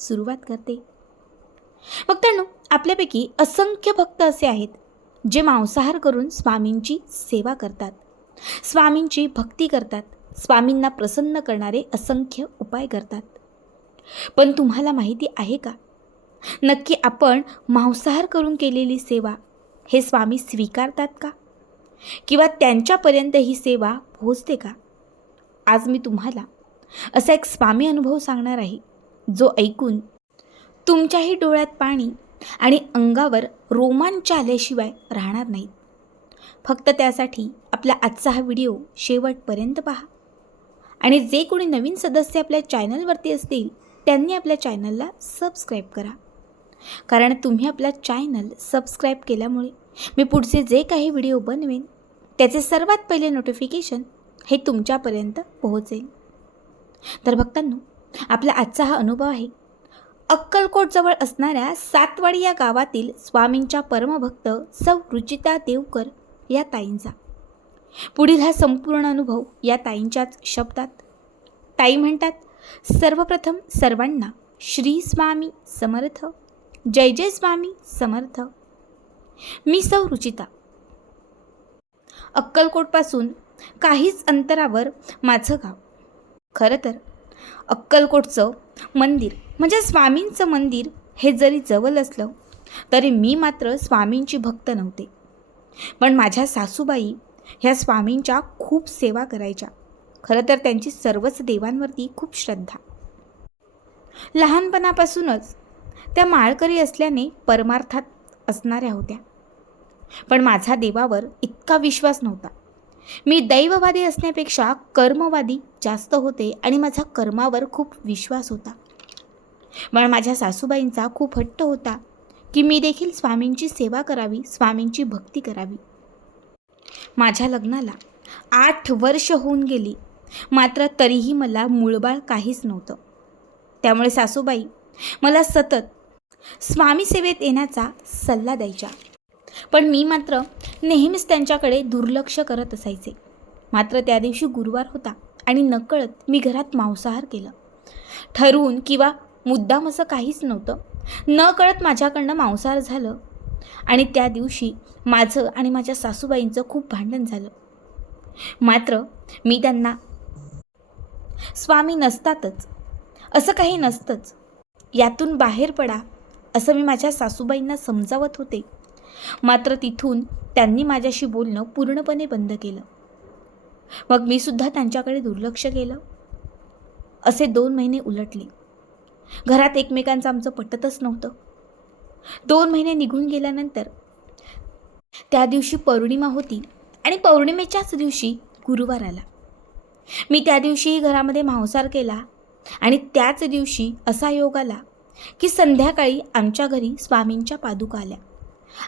सुरुवात करते. भक्तांनो आपल्यापैकी असंख्य भक्त असे आहेत जे मांसाहार करून स्वामींची सेवा करतात. स्वामींची भक्ती करतात स्वामींना प्रसन्न करणारे असंख्य उपाय करतात. पण तुम्हाला माहिती आहे का? नक्की आपण मांसाहार करून केलेली सेवा हे स्वामी स्वीकारतात का? किंवा त्यांच्यापर्यंत ही सेवा पोहोचते का? आज मी तुम्हाला असा एक स्वामी अनुभव सांगणार आहे. जो ऐकून तुमच्याही डोळ्यात पाणी आणि अंगावर रोमांच आल्याशिवाय राहणार नाहीत. फक्त त्यासाठी आपला आजचा हा व्हिडिओ शेवटपर्यंत पहा. आणि जे कोणी नवीन सदस्य आपल्या चॅनलवरती असतील त्यांनी आपल्या चॅनलला सबस्क्राईब करा. कारण तुम्ही आपला चॅनल सबस्क्राईब केल्यामुळे मी पुढचे जे काही व्हिडिओ बनवेन त्याचे सर्वात पहिले नोटिफिकेशन हे तुमच्यापर्यंत पोहोचेल. तर भक्तांनो आपला आजचा हा अनुभव आहे. अक्कलकोटजवळ असणाऱ्या सातवाडी या गावातील स्वामींच्या परमभक्त सौ रुचिता देवकर या ताईंचा. पुढील हा संपूर्ण अनुभव या ताईंच्याच शब्दात. ताई म्हणतात सर्वप्रथम सर्वांना श्री स्वामी समर्थ जय जय स्वामी समर्थ. मी सौ रुचिता. अक्कलकोटपासून काहीच अंतरावर माझं गाव. खरं तर अक्कलकोटचं मंदिर. म्हणजे स्वामींचं मंदिर हे जरी जवळ असलं तरी मी मात्र स्वामींची भक्त नव्हते. पण माझ्या सासूबाई ह्या स्वामींच्या खूप सेवा करायच्या. खरं तर त्यांची सर्वच देवांवरती खूप श्रद्धा. लहानपणापासूनच त्या माळकरी असल्याने परमार्थात असणाऱ्या होत्या. पण माझा देवावर इतका विश्वास नव्हता. मी दैववादी असण्यापेक्षा कर्मवादी जास्त होते आणि माझा कर्मावर खूप विश्वास होता. पण माझ्या सासूबाईंचा खूप हट्ट होता की मी देखील स्वामींची सेवा करावी स्वामींची भक्ती करावी. माझ्या लग्नाला आठ वर्ष होऊन गेली. मात्र तरीही मला मूळबाळ काहीच नव्हतं. त्यामुळे सासूबाई मला सतत स्वामी सेवेत येण्याचा सल्ला द्यायच्या. पण मी मात्र नेहमीच त्यांच्याकडे दुर्लक्ष करत असायचे. मात्र त्या दिवशी गुरुवार होता आणि नकळत मी घरात मांसाहार केलं. ठरवून किंवा मुद्दाम असं काहीच नव्हतं. न कळत माझ्याकडनं मांसाहार झालं आणि त्या दिवशी माझं आणि माझ्या सासूबाईंचं खूप भांडण झालं. मात्र मी त्यांना स्वामी नसतातच असं काही नसतंच. यातून बाहेर पडा असं मी माझ्या सासूबाईंना समजावत होते. मात्र तिथून त्यांनी माझ्याशी बोलणं पूर्णपणे बंद केलं. मग मी सुद्धा त्यांच्याकडे दुर्लक्ष केलं. असे दोन महिने उलटले. घरात एकमेकांचं आमचं पटतच नव्हतं. दोन महिने निघून गेल्यानंतर त्या दिवशी पौर्णिमा होती आणि पौर्णिमेच्याच दिवशी गुरुवार आला. मी त्या दिवशीही घरामध्ये मांसार केला आणि त्याच दिवशी असा योग आला की संध्याकाळी आमच्या घरी स्वामींच्या पादुका आल्या.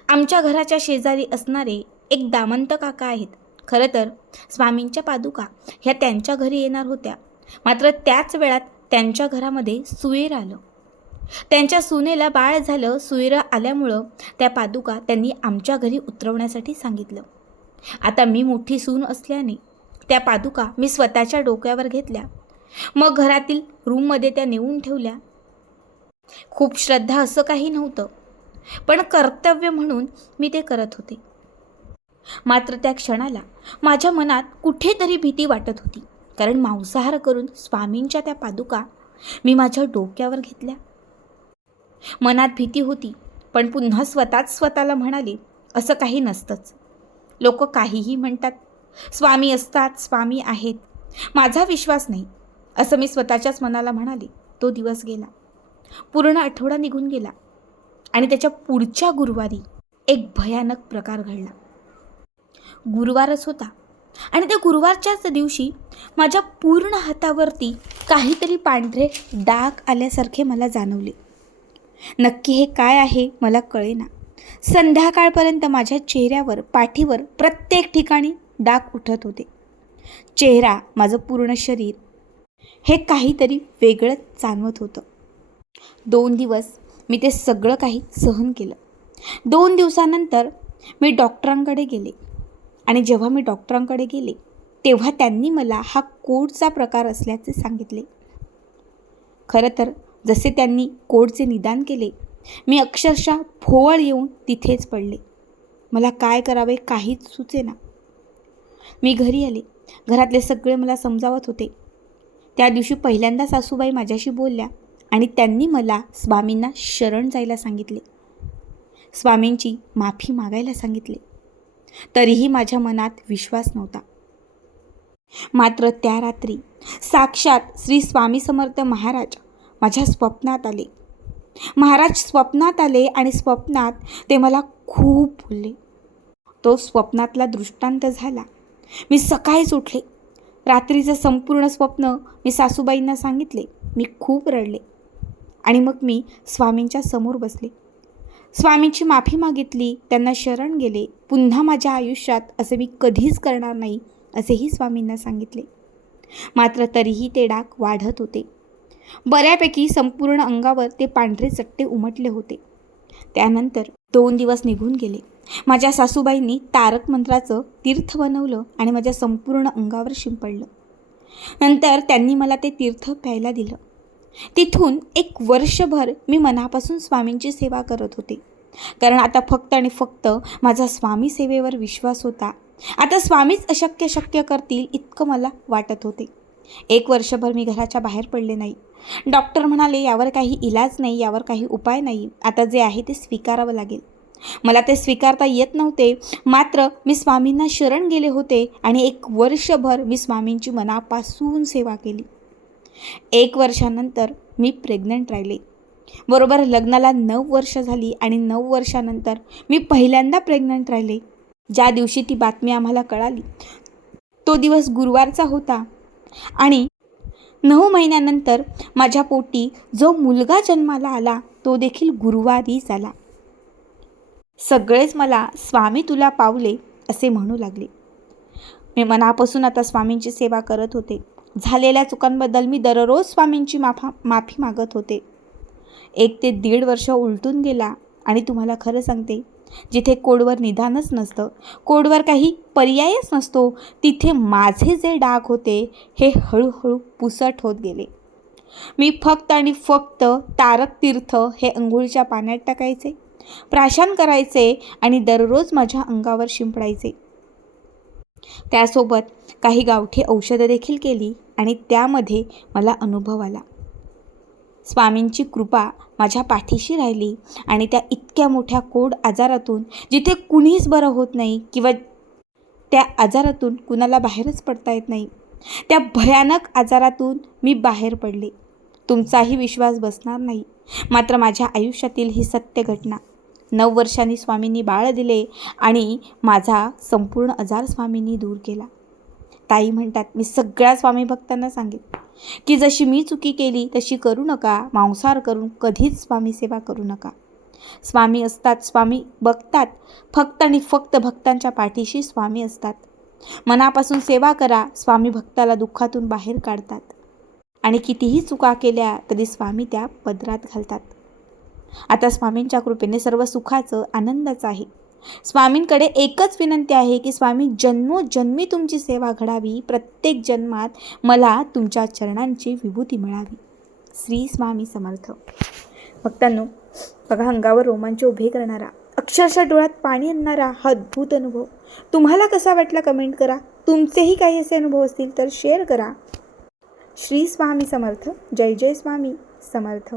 आमच्या घराच्या शेजारी असणारे एक दामंत काका आहेत. खरं तर स्वामींच्या पादुका ह्या त्यांच्या घरी येणार होत्या. मात्र त्याच वेळात त्यांच्या घरामध्ये सुईर आलं. त्यांच्या सुनेला बाळ झालं सुईर आल्यामुळं त्या पादुका त्यांनी आमच्या घरी उतरवण्यासाठी सांगितलं. आता मी मोठी सून असल्याने त्या पादुका मी स्वतःच्या डोक्यावर घेतल्या. मग घरातील रूममध्ये त्या नेऊन ठेवल्या. खूप श्रद्धा असं काही नव्हतं. पण कर्तव्य म्हणून मी ते करत होते. मात्र त्या क्षणाला माझ्या मनात कुठेतरी भीती वाटत होती. कारण मांसाहार करून स्वामींच्या त्या पादुका मी माझ्या डोक्यावर घेतल्या. मनात भीती होती पण पुन्हा स्वतःच स्वतःला म्हणाले असं काही नसतंच. लोक काहीही म्हणतात स्वामी असतात स्वामी आहेत. माझा विश्वास नाही असं मी स्वतःच्याच मनाला म्हणाले. तो दिवस गेला. पूर्ण आठवडा निघून गेला. आणि त्याच्या पुढच्या गुरुवारी एक भयानक प्रकार घडला. गुरुवारच होता. आणि त्या गुरुवारच्याच दिवशी माझ्या पूर्ण हातावरती काहीतरी पांढरे डाग आल्यासारखे मला जाणवले. नक्की हे काय आहे मला कळेना. संध्याकाळपर्यंत माझ्या चेहऱ्यावर पाठीवर प्रत्येक ठिकाणी डाग उठत होते. चेहरा माझं पूर्ण शरीर हे काहीतरी वेगळंच जाणवत होतं. दोन दिवस मी ते सगळं काही सहन केलं. दोन दिवसानंतर मी डॉक्टरांकडे गेले. आणि जेव्हा मी डॉक्टरांकडे गेले तेव्हा त्यांनी मला हा कोडचा प्रकार असल्याचे सांगितले. खरं तर जसे त्यांनी कोडचे निदान केले मी अक्षरशः भोवळ येऊन तिथेच पडले. मला काय करावे काहीच सुचेना. मी घरी आले. घरातले सगळे मला समजावत होते. त्या दिवशी पहिल्यांदा सासूबाई माझ्याशी बोलल्या आणि त्यांनी मला स्वामींना शरण जायला सांगितले. स्वामींची माफी मागायला सांगितले. तरीही माझ्या मनात विश्वास नव्हता. मात्र त्या रात्री साक्षात श्री स्वामी समर्थ महाराज माझ्या स्वप्नात आले. महाराज स्वप्नात आले आणि स्वप्नात ते मला खूप बोलले. तो स्वप्नातला दृष्टांत झाला. मी सकाळीच उठले. रात्रीचं संपूर्ण स्वप्न मी सासूबाईंना सांगितले. मी खूप रडले. आणि मग मी स्वामींच्या समोर बसले. स्वामींची माफी मागितली त्यांना शरण गेले. पुन्हा माझ्या आयुष्यात असे मी कधीच करणार नाही असेही स्वामींना सांगितले. मात्र तरीही ते डाग वाढत होते. बऱ्यापैकी संपूर्ण अंगावर ते पांढरे चट्टे उमटले होते. त्यानंतर दोन दिवस निघून गेले. माझ्या सासूबाईंनी तारक मंत्राचं तीर्थ बनवलं आणि माझ्या संपूर्ण अंगावर शिंपडलं. नंतर त्यांनी मला ते तीर्थ प्यायला दिलं. तिथून एक वर्षभर मी मनापासून स्वामींची सेवा करत होते. कारण आता फक्त आणि फक्त माझा स्वामी सेवेवर विश्वास होता. आता स्वामीच अशक्य शक्य करतील इतकं मला वाटत होते. एक वर्षभर मी घराच्या बाहेर पडले नाही. डॉक्टर म्हणाले यावर काही इलाज नाही यावर काही उपाय नाही. आता जे आहे ते स्वीकारावं लागेल. मला ते स्वीकारता येत नव्हते. मात्र मी स्वामींना शरण गेले होते आणि एक वर्षभर मी स्वामींची मनापासून सेवा केली. एक वर्षानंतर मी प्रेग्नंट राहिले. बरोबर लग्नाला नऊ वर्ष झाली आणि नऊ वर्षानंतर मी पहिल्यांदा प्रेग्नंट राहिले. ज्या दिवशी ती बातमी आम्हाला कळाली तो दिवस गुरुवारचा होता आणि नऊ महिन्यानंतर माझ्या पोटी जो मुलगा जन्माला आला तो देखील गुरुवारीच आला. सगळेच मला स्वामी तुला पावले असे म्हणू लागले. मी मनापासून आता स्वामींची सेवा करत होते. झालेल्या चुकांबद्दल मी दररोज स्वामींची माफा माफी मागत होते. एक ते दीड वर्ष उलटून गेला आणि तुम्हाला खरं सांगते जिथे कोडवर निदानच नसतं कोडवर काही पर्यायच नसतो तिथे माझे जे डाग होते हे हळूहळू पुसट होत गेले. मी फक्त आणि फक्त तारक तीर्थ हे अंघोळीच्या पाण्यात टाकायचे प्राशन करायचे आणि दररोज माझ्या अंगावर शिंपडायचे. त्यासोबत काही गावठी औषधं देखील केली. आणि त्यामध्ये मला अनुभव आला. स्वामींची कृपा माझ्या पाठीशी राहिली आणि त्या इतक्या मोठ्या कोड आजारातून जिथे कुणीच बरं होत नाही किंवा त्या आजारातून कुणाला बाहेरच पडता येत नाही त्या भयानक आजारातून मी बाहेर पडले. तुमचाही विश्वास बसणार नाही. मात्र माझ्या आयुष्यातील ही सत्य घटना नऊ वर्षांनी स्वामींनी बाळ दिले आणि माझा संपूर्ण आजार स्वामींनी दूर केला. ताई म्हणतात मी सगळ्या स्वामी भक्तांना सांगेन की जशी मी चुकी केली तशी करू नका. मांसाहार करून कधीच स्वामी सेवा करू नका. स्वामी असतात स्वामी बघतात. फक्त आणि फक्त भक्तांच्या पाठीशी स्वामी असतात. मनापासून सेवा करा. स्वामी भक्ताला दुःखातून बाहेर काढतात. आणि कितीही चुका केल्या तरी स्वामी त्या पदरात घालतात. आता स्वामींच्या कृपेने सर्व सुखाचं आनंदाचं आहे. स्वामींकडे एकच विनंती आहे की स्वामी जन्मोजन्मी तुमची सेवा घडावी. प्रत्येक जन्मात मला तुमच्या चरणांची विभूती मिळावी. श्री स्वामी समर्थ. भक्तांनो बघा अंगावर रोमांच उभे करणारा अक्षरशः डोळ्यात पाणी आणणारा हा अद्भुत अनुभव. तुम्हाला कसा वाटला कमेंट करा. तुमचेही काही असे अनुभव असतील तर शेअर करा. श्री स्वामी समर्थ. जय जय स्वामी समर्थ.